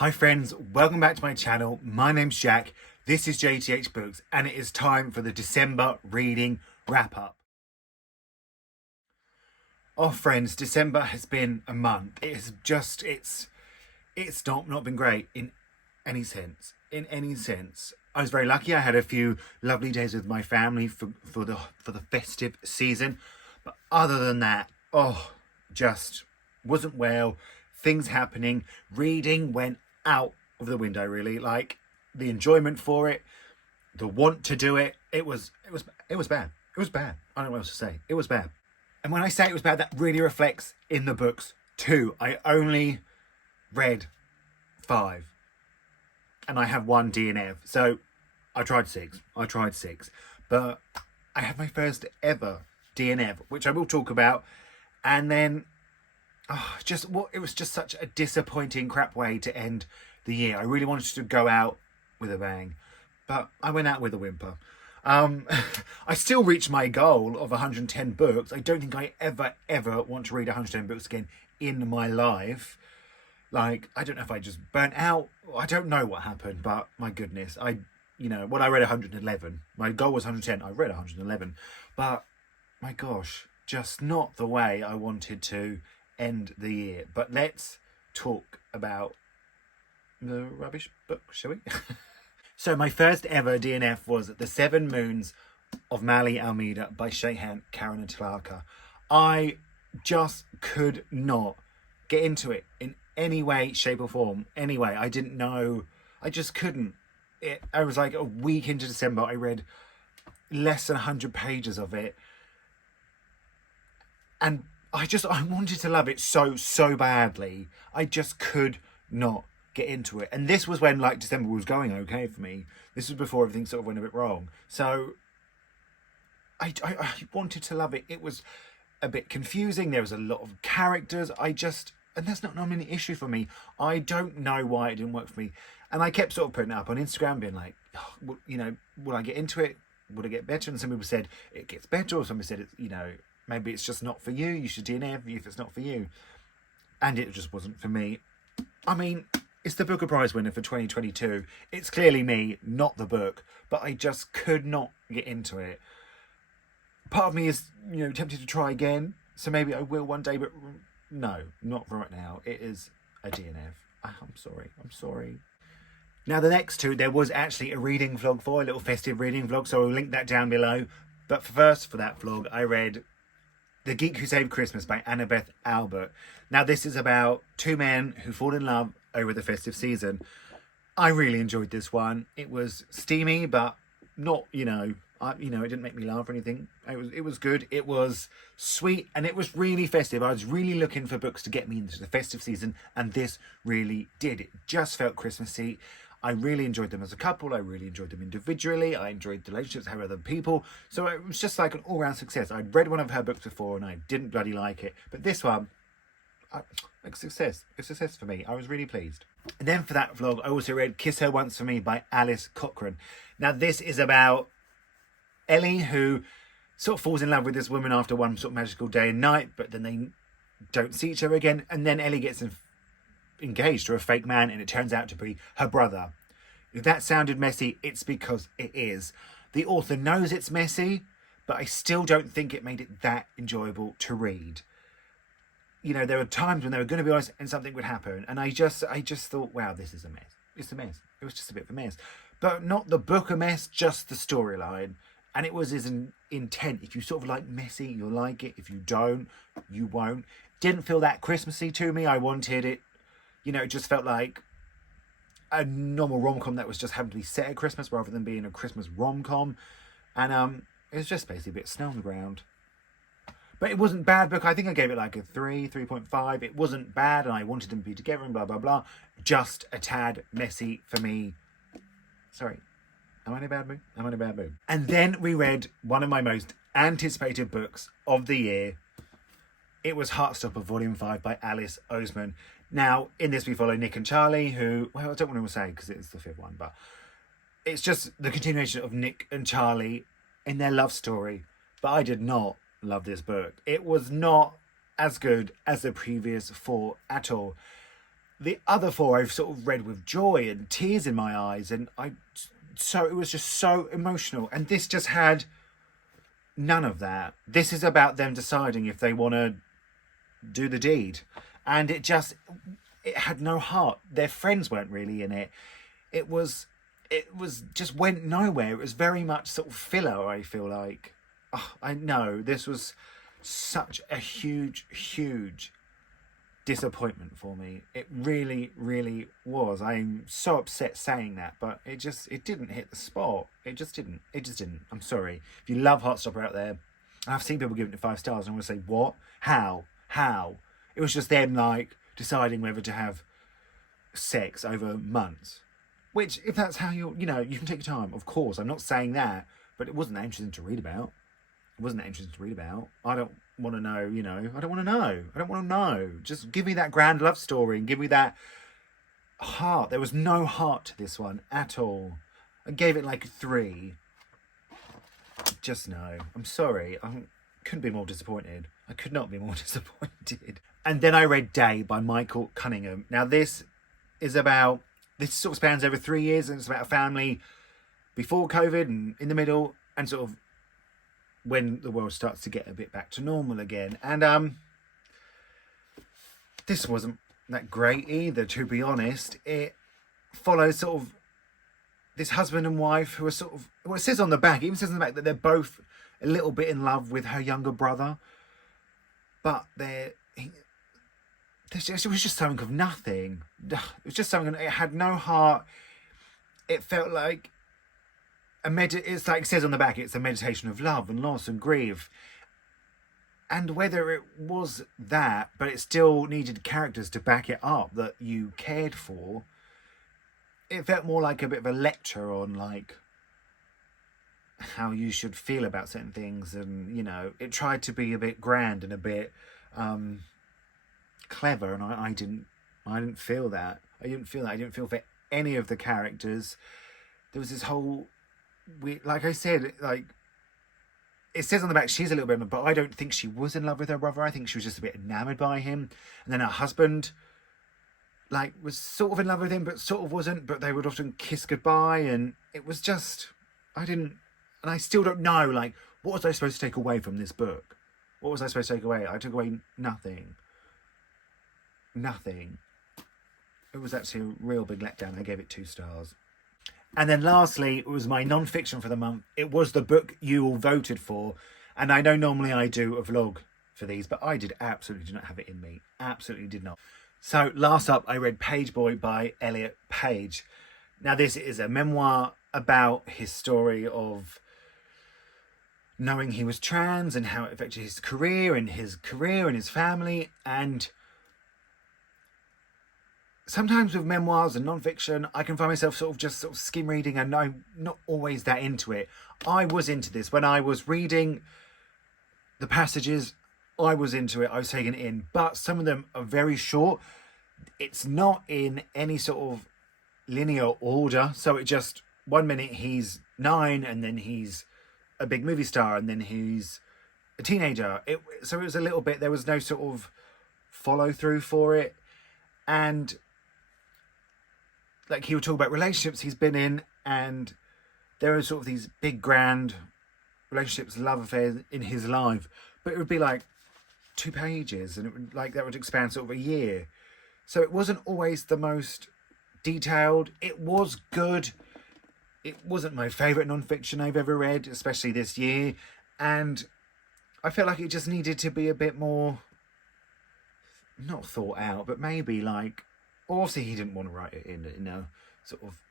Hi friends, welcome back to my channel. My name's Jack, this is Jthbooks, and it is time for the December reading wrap up. Oh friends, December has been a month. It has just, it's not been great in any sense. I was very lucky. I had a few lovely days with my family for the festive season. But other than that, just wasn't well. Things happening. Reading went out of the window, really. Like the enjoyment for it, the want to do it. It was bad. It was bad. I don't know what else to say. It was bad. And when I say it was bad, that really reflects in the books too. I only read 5. And I have 1 DNF. So I tried 6. But I had my first ever DNF, which I will talk about. And then it was just such a disappointing crap way to end the year. I really wanted to go out with a bang, but I went out with a whimper. I still reached my goal of 110 books. I don't think I ever want to read 110 books again in my life. Like, I don't know if I just burnt out. I don't know what happened, but my goodness, I read 111. My goal was 110. I read 111, but my gosh, just not the way I wanted to end the year. But let's talk about the rubbish book, shall we? So my first ever DNF was The 7 Moons of Mali Almeida by Shehan Karen and Talaka. I just could not get into it in any way, shape or form. Anyway, I didn't know. I just couldn't. I was like a week into December. I read less than 100 pages of it. And I wanted to love it so badly. I just could not get into it. And this was when like December was going okay for me. This was before everything sort of went a bit wrong. So I wanted to love it. It was a bit confusing. There was a lot of characters. And that's not normally an issue for me. I don't know why it didn't work for me. And I kept sort of putting it up on Instagram being like, will I get into it? Would it get better? And some people said it gets better, or somebody said maybe it's just not for you. You should DNF if it's not for you. And it just wasn't for me. I mean, it's the Booker Prize winner for 2022. It's clearly me, not the book. But I just could not get into it. Part of me is, tempted to try again. So maybe I will one day, but no, not right now. It is a DNF. I'm sorry. Now, the next 2, there was actually a reading vlog a little festive reading vlog. So I'll link that down below. But first, for that vlog, I read The Geek Who Saved Christmas by Annabeth Albert. Now, this is about 2 men who fall in love over the festive season. I really enjoyed this one. It was steamy, but not, it didn't make me laugh or anything. It was good. It was sweet, and it was really festive. I was really looking for books to get me into the festive season, and this really did. It just felt Christmassy. I really enjoyed them as a couple. I really enjoyed them individually. I enjoyed the relationships I had with other people. So it was just like an all-round success. I'd read one of her books before and I didn't bloody like it. But this one, a success. A success for me. I was really pleased. And then for that vlog, I also read Kiss Her Once for Me by Alice Cochrane. Now this is about Ellie, who sort of falls in love with this woman after one sort of magical day and night, but then they don't see each other again. And then Ellie gets engaged to a fake man, and it turns out to be her brother. If that sounded messy, it's because it is. The author knows it's messy, but I still don't think it made it that enjoyable to read. There were times when they were going to be honest and something would happen, and I just thought, wow, this is a mess. It's a mess. It was just a bit of a mess. But not the book a mess, just the storyline. And it was his intent. If you sort of like messy, you'll like it. If you don't, you won't. Didn't feel that Christmassy to me. I wanted it. It just felt like a normal rom-com that was just happened to be set at Christmas rather than being a Christmas rom-com. And it was just basically a bit snow on the ground. But it wasn't a bad book. I think I gave it like a 3.5. It wasn't bad, and I wanted them to be together and blah, blah, blah. Just a tad messy for me. Sorry. Am I in a bad mood? And then we read one of my most anticipated books of the year. It was Heartstopper Volume 5 by Alice Oseman. Now, in this we follow Nick and Charlie, who, well, I don't want to say because it's the 5th one, but it's just the continuation of Nick and Charlie in their love story. But I did not love this book. It was not as good as the previous 4 at all. The other four I've sort of read with joy and tears in my eyes, and so it was just so emotional. And this just had none of that. This is about them deciding if they want to do the deed, and it had no heart. Their friends weren't really in it. It was just went nowhere. It was very much sort of filler, I feel like. Oh, I know this was such a huge disappointment for me. It really, really was. I'm so upset saying that, but it didn't hit the spot. It just didn't. I'm sorry. If you love Heartstopper out there, I've seen people giving it 5 stars, and I want to say, what? How? It was just them like deciding whether to have sex over months. Which, if that's how you can take your time. Of course, I'm not saying that, but it wasn't that interesting to read about. I don't want to know, I don't want to know. Just give me that grand love story and give me that heart. There was no heart to this one at all. I gave it like a 3. Just no. I'm sorry. I couldn't be more disappointed. I could not be more disappointed. And then I read Day by Michael Cunningham. Now this sort of spans over 3 years, and it's about a family before COVID and in the middle, and sort of when the world starts to get a bit back to normal again. And this wasn't that great either, to be honest. It follows sort of this husband and wife who are sort of, well, it says on the back, it even says on the back that they're both a little bit in love with her younger brother, but it was just something of nothing. It was just something, it had no heart. It felt like it's like it says on the back, it's a meditation of love and loss and grief. And whether it was that, but it still needed characters to back it up that you cared for, it felt more like a bit of a lecture on like how you should feel about certain things. And, it tried to be a bit grand and a bit clever, and I didn't feel that. I didn't feel for any of the characters. There was this whole, like I said, like it says on the back, she's a little bit, but I don't think she was in love with her brother. I think she was just a bit enamored by him. And then her husband, like, was sort of in love with him, but sort of wasn't. But they would often kiss goodbye, and it was just, and I still don't know, like, what was I supposed to take away from this book? What was I supposed to take away? I took away nothing. It was actually a real big letdown. I gave it 2 stars. And then lastly, it was my non-fiction for the month. It was the book you all voted for. And I know normally I do a vlog for these, but I absolutely did not have it in me. Absolutely did not. So last up, I read Page Boy by Elliot Page. Now this is a memoir about his story of knowing he was trans and how it affected his career and his family. And sometimes with memoirs and non-fiction, I can find myself sort of skim reading, and I'm not always that into it. I was into this. When I was reading the passages, I was into it. I was taking it in. But some of them are very short. It's not in any sort of linear order. So it just, 1 minute he's 9, and then he's a big movie star, and then he's a teenager. So it was a little bit, there was no sort of follow through for it. And like he would talk about relationships he's been in, and there are sort of these big grand relationships, love affairs in his life, but it would be like 2 pages, and it would that would expand sort of a year. So it wasn't always the most detailed. It was good. It wasn't my favourite non-fiction I've ever read, especially this year, and I felt like it just needed to be a bit more, not thought out, but maybe like, obviously he didn't want to write it in a sort of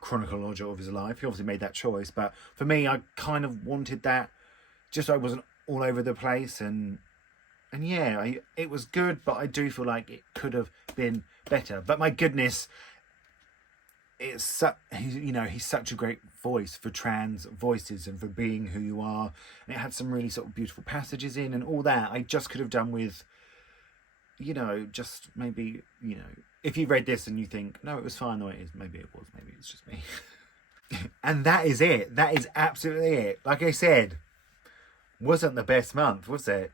chronology of his life. He obviously made that choice, but for me, I kind of wanted that, just so I wasn't all over the place. And yeah, it was good, but I do feel like it could have been better. But my goodness, he's such a great voice for trans voices and for being who you are. And it had some really sort of beautiful passages in and all that. I just could have done with, just maybe, if you read this and you think, no, it was fine the way it is, maybe it was, maybe it's just me. And that is it. That is absolutely it. Like I said, wasn't the best month, was it?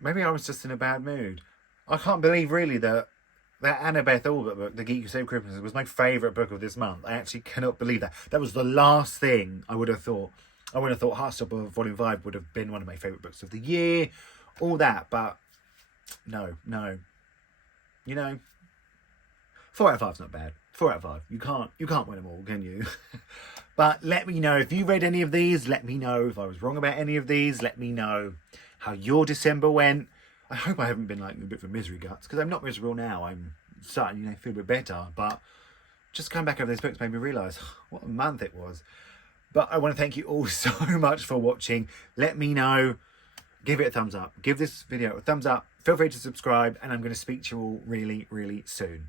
Maybe I was just in a bad mood. I can't believe really that That Annabeth Albert book, The Geek Who Saved Christmas, was my favourite book of this month. I actually cannot believe that. That was the last thing I would have thought. I would have thought Heartstopper Volume 5 would have been one of my favourite books of the year. All that, but no. You know, 4 out of 5's not bad. 4 out of 5. You can't win them all, can you? But let me know if you read any of these. Let me know if I was wrong about any of these. Let me know how your December went. I hope I haven't been like a bit of a misery guts, because I'm not miserable now. I'm starting, you know, feel a bit better. But just coming back over those books made me realise what a month it was. But I want to thank you all so much for watching. Let me know. Give it a thumbs up. Give this video a thumbs up. Feel free to subscribe. And I'm going to speak to you all really, really soon.